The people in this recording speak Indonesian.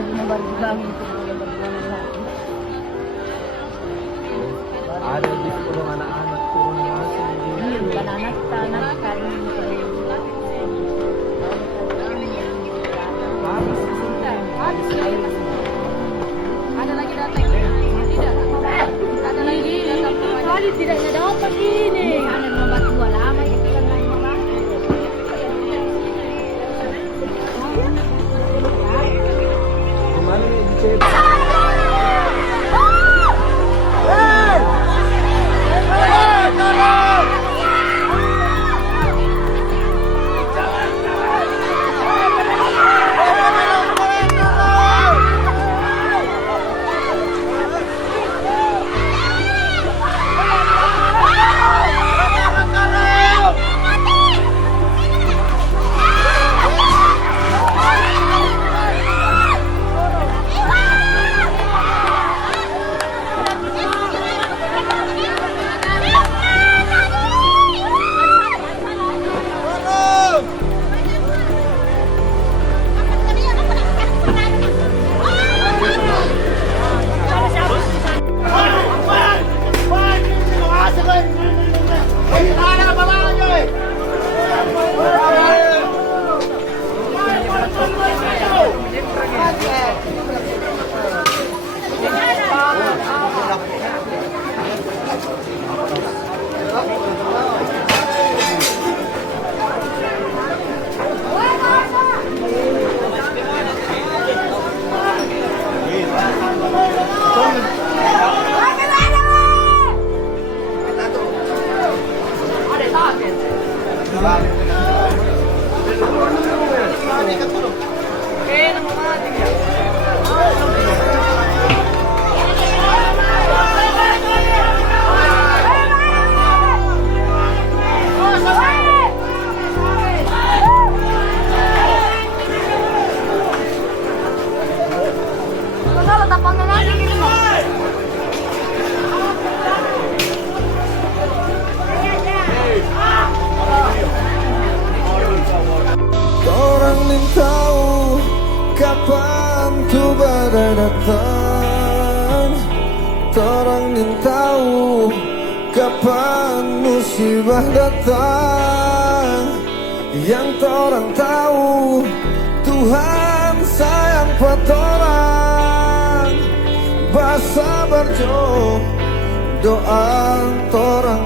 Lagi mau baru bangun itu lagi. Ada di sekolah anak-anak turun masuk. Iya, bukan anak-anak kan. Ada lagi datang? Tidak. Ada lagi datang kali tidak dapat ini. Ada nomor 2 lama itu kan lain orang. Kemana nih dicet? Kapan tu badai datang, torang nin tahu kapan musibah datang. Yang torang tahu Tuhan sayang patorang, basa berjo doa torang